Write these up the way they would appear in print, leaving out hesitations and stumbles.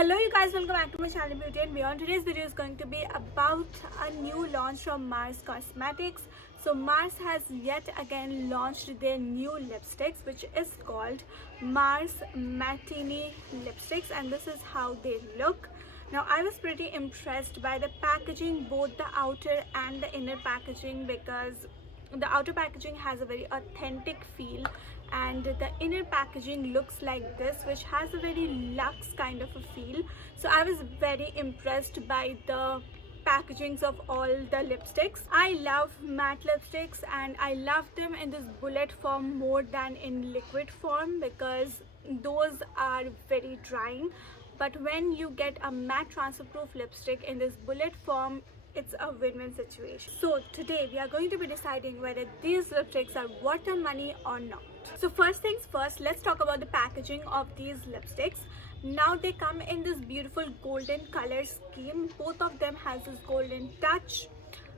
Hello you guys, welcome back to my channel Beauty and Beyond. Today's video is going to be about a new launch from Mars Cosmetics. So Mars has yet again launched their new lipsticks, which is called Mars Matinee lipsticks, and this is how they look. Now I was pretty impressed by the packaging, both the outer and the inner packaging, because the outer packaging has a very authentic feel and the inner packaging looks like this, which has a very luxe kind of a feel. So I was very impressed by the packagings of all the lipsticks. I love matte lipsticks and I love them in this bullet form more than in liquid form, because those are very drying. But when you get a matte transfer proof lipstick in this bullet form, it's a win-win situation. So today we are going to be deciding whether these lipsticks are worth the money or not. So first things first, let's talk about the packaging of these lipsticks. Now they come in this beautiful golden color scheme. Both of them has this golden touch.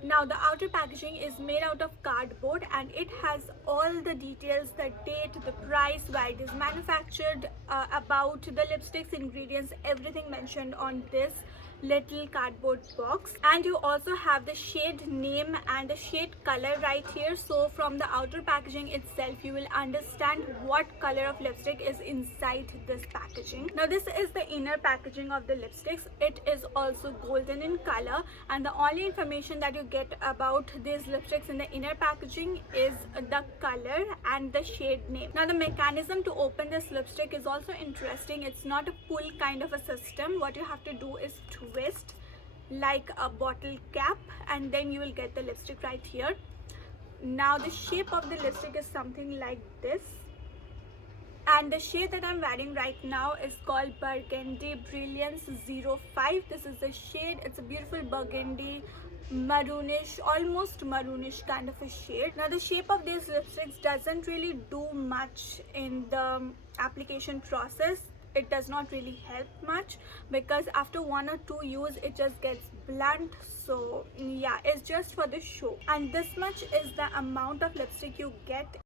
Now the outer packaging is made out of cardboard and it has all the details, the date, the price, where it is manufactured, about the lipsticks, ingredients, everything mentioned on this little cardboard box. And you also have the shade name and the shade color right here. So from the outer packaging itself you will understand what color of lipstick is inside this packaging. Now this is the inner packaging of the lipsticks. It is also golden in color, and the only information that you get about these lipsticks in the inner packaging is the color and the shade name. Now the mechanism to open this lipstick is also interesting. It's not a pull kind of a system. What you have to do is twist like a bottle cap and then you will get the lipstick right here. Now the shape of the lipstick is something like this, and the shade that I'm wearing right now is called Burgundy Brilliance 05. This is the shade. It's a beautiful burgundy, maroonish, almost maroonish kind of a shade. Now the shape of these lipsticks doesn't really do much in the application process. It does not really help much, because after 1 or 2 use it just gets blunt. So yeah, it's just for the show, and this much is the amount of lipstick you get.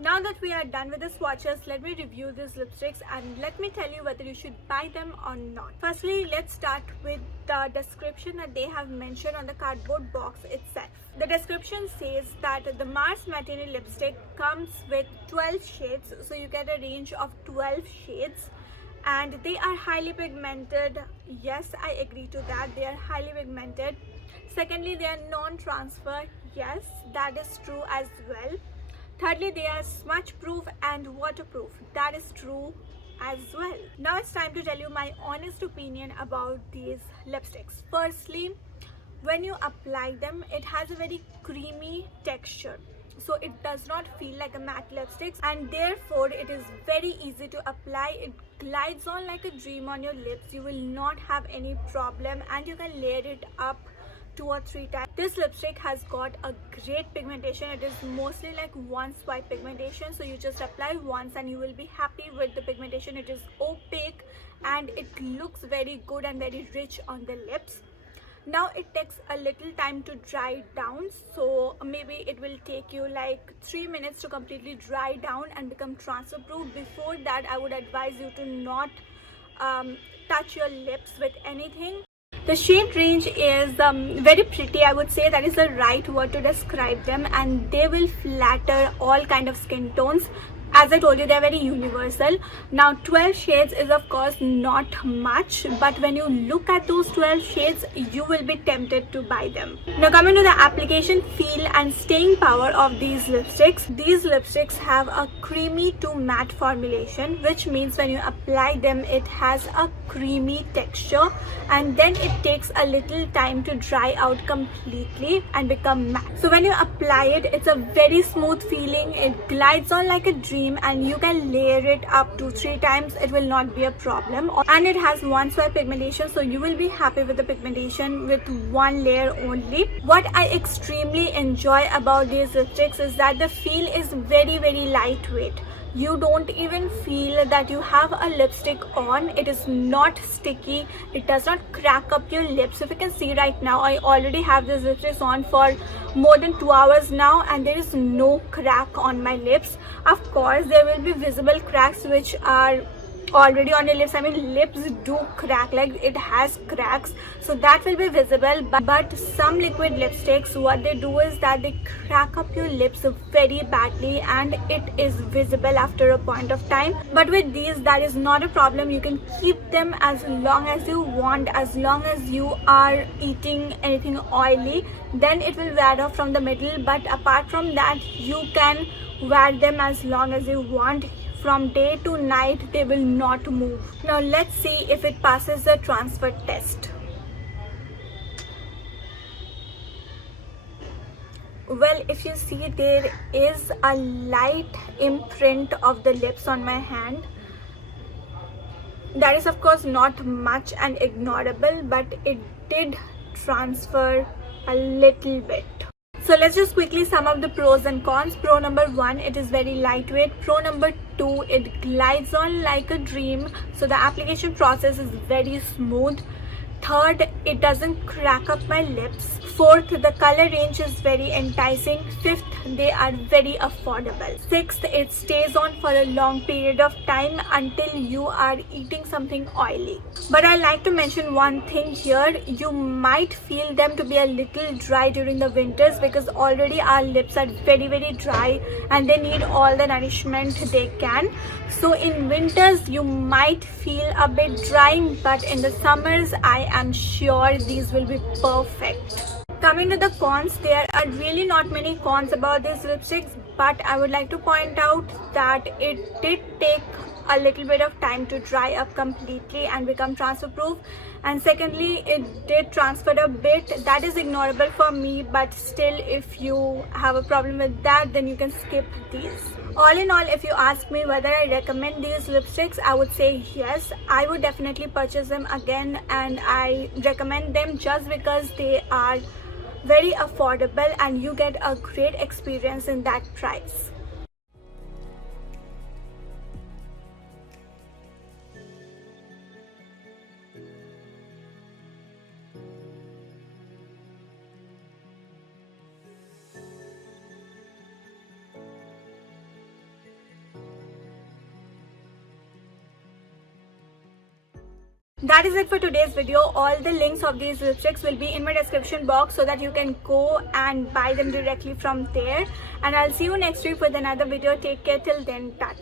Now that we are done with the swatches, let me review these lipsticks and let me tell you whether you should buy them or not. Firstly, let's start with the description that they have mentioned on the cardboard box itself. The description says that the Mars Matinee lipstick comes with 12 shades, so you get a range of 12 shades, and they are highly pigmented. Yes, I agree to that. They are highly pigmented. Secondly, they are non-transfer. Yes, that is true as well. Thirdly, they are smudge proof and waterproof. That is true as well. Now it's time to tell you my honest opinion about these lipsticks. Firstly, when you apply them, it has a very creamy texture. So it does not feel like a matte lipstick, and therefore it is very easy to apply. It glides on like a dream on your lips. You will not have any problem, and you can layer it up 2 or 3 times. This lipstick has got a great pigmentation. It is mostly like one swipe pigmentation, so you just apply once and you will be happy with the pigmentation. It is opaque and it looks very good and very rich on the lips. Now it takes a little time to dry down, so maybe it will take you like 3 minutes to completely dry down and become transfer proof. Before that, I would advise you to not touch your lips with anything. The shade range is very pretty. I would say that is the right word to describe them, and they will flatter all kind of skin tones. As I told you, they're very universal. Now 12 shades is of course not much, but when you look at those 12 shades, you will be tempted to buy them. Now coming to the application, feel and staying power of these lipsticks. These lipsticks have a creamy to matte formulation, which means when you apply them, it has a creamy texture and then it takes a little time to dry out completely and become matte. So when you apply it, it's a very smooth feeling. It glides on like a dream and you can layer it up to 3 times. It will not be a problem, and it has one swipe pigmentation, so you will be happy with the pigmentation with one layer only. What I extremely enjoy about these lipsticks is that the feel is very lightweight. You don't even feel that you have a lipstick on. It is not sticky. It does not crack up your lips. If you can see right now, I already have this lipstick on for more than 2 hours now and there is no crack on my lips. Of course, there will be visible cracks which are already on your lips. I mean, lips do crack, like it has cracks, so that will be visible. But some liquid lipsticks, what they do is that they crack up your lips very badly and it is visible after a point of time. But with these, that is not a problem. You can keep them as long as you want, as long as you are eating anything oily, then it will wear off from the middle. But apart from that, you can wear them as long as you want. From day to night, they will not move. Now let's see if it passes the transfer test. Well, if you see, there is a light imprint of the lips on my hand. That is of course not much and ignorable, but it did transfer a little bit. So let's just quickly sum up the pros and cons. Pro number 1, it is very lightweight. Pro number 2, it glides on like a dream. So the application process is very smooth. Third, it doesn't crack up my lips. Fourth, the color range is very enticing. Fifth, they are very affordable. Sixth, it stays on for a long period of time until you are eating something oily. But I like to mention one thing here. You might feel them to be a little dry during the winters because already our lips are very dry and they need all the nourishment they can. So in winters, you might feel a bit dry, but in the summers, I am sure these will be perfect. Coming to the cons, there are really not many cons about these lipsticks, but I would like to point out that it did take a little bit of time to dry up completely and become transfer proof, and secondly, it did transfer a bit. That is ignorable for me, but still, if you have a problem with that, then you can skip these. All in all, if you ask me whether I recommend these lipsticks, I would say yes. I would definitely purchase them again, and I recommend them just because they are very affordable and you get a great experience in that price. That is it for today's video. All the links of these lipsticks will be in my description box so that you can go and buy them directly from there. And I'll see you next week with another video. Take care till then. Tat.